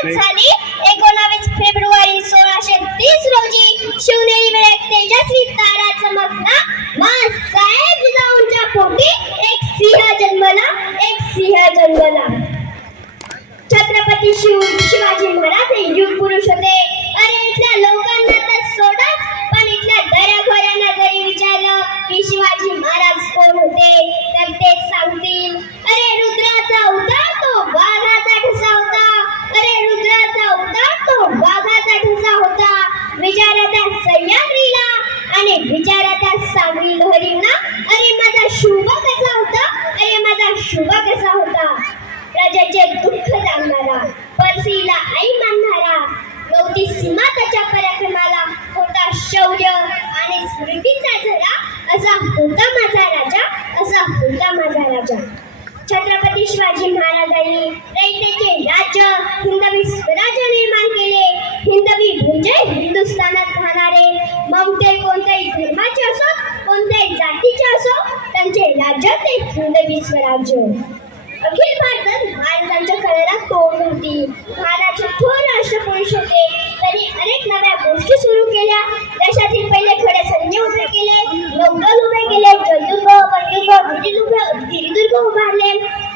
सुरुवात झाली. एकोणावीस फेब्रुवारी सोळाशे तीस रोजी शिवनेरी वेळेत तेजस्वी तारा चमकला मा जाऊनच्या पोटी एक सिंह जन्मला एक सिंह जन्मला. छत्रपती शिव शिवाजी महाराज हे युग पुरुष होते. स्त्रीला आई मानणारा नव्हती सीमा त्याच्या पराक्रमाला होता शौर्य आणि स्मृतीचा झरा असा होता माझा राजा असा होता माझा राजा. छत्रपती शिवाजी महाराजांनी रयतेचे राज्य हिंदवी स्वराज्य निर्माण केले. हिंदवी म्हणजे हिंदुस्थानात राहणारे मग ते कोणत्याही धर्माचे असो कोणत्याही जातीचे असो त्यांचे राज्य ते हिंदवी स्वराज्य. अखिल भारतात महाराजांच्या कलेला तोड नव्हती महाराज थोर राष्ट्रपुरुष होते. त्यांनी अनेक नव्या गोष्टी सुरू केल्या. देशातील पहिले खडे सैन्य उभे केले. नौदल उभे केले. जलदुर्ग पंडुर्ग गिरिदुर्ग गिरिदुर्ग उभारले.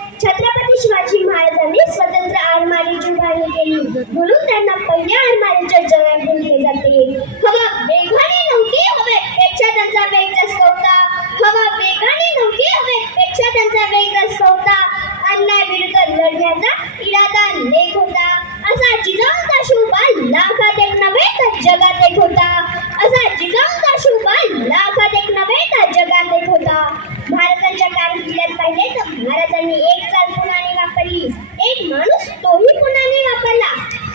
एक माणूस तोही कुणाने वापरला.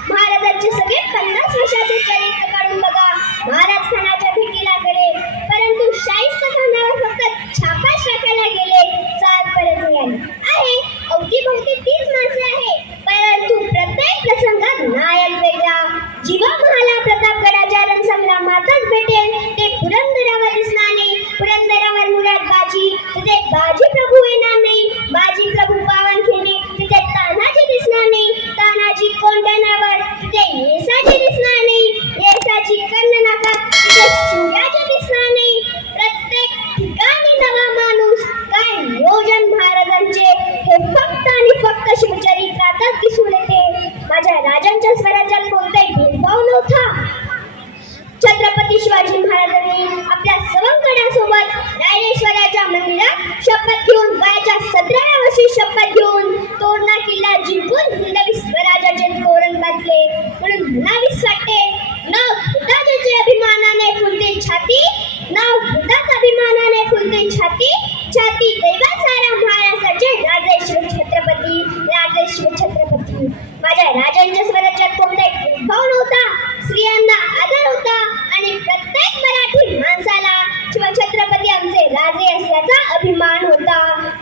महाराजांचे सगळे पन्नास वर्षाचे चरित्र काढून बघा. महाराज खानाच्या भेटीला गेले परंतु शाहिस्त खानावर फक्त छापाश टाकायला गेले. चाल परत मिळाली. आहे अवतीभोवती तीच माणसे आहे. परंतु प्रत्येक प्रसंगात नायक वेगळा. जीवा महाला प्रतापगडाच्या रणसंग्रामातच भेटेल ते पुरंदरावर दिसणार नाही. पुरंदरावर मुलात बाजी तिथे बाजी प्रभू येणार नाही. बाजी प्रभू शिवाजी महाराजांनी आपल्या सवंगणासोबत रायरेश्वराच्या मंदिरात शपथ घेऊन वयाच्या अभिमान होता.